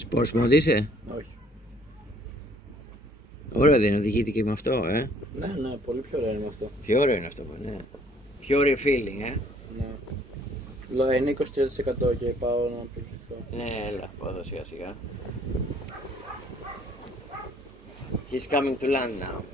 Sports mode είσαι. Όχι. Ωραία δεν οδηγείται και με αυτό, Ναι, ναι, πολύ πιο ωραίο είναι με αυτό. Πιο ωραίο είναι αυτό, ναι. Πιο ωραίο feeling, Ναι. Είναι 23% και πάω να προσεχθώ. Ναι, έλα, πάω εδώ σιγά σιγά. He's coming to land now.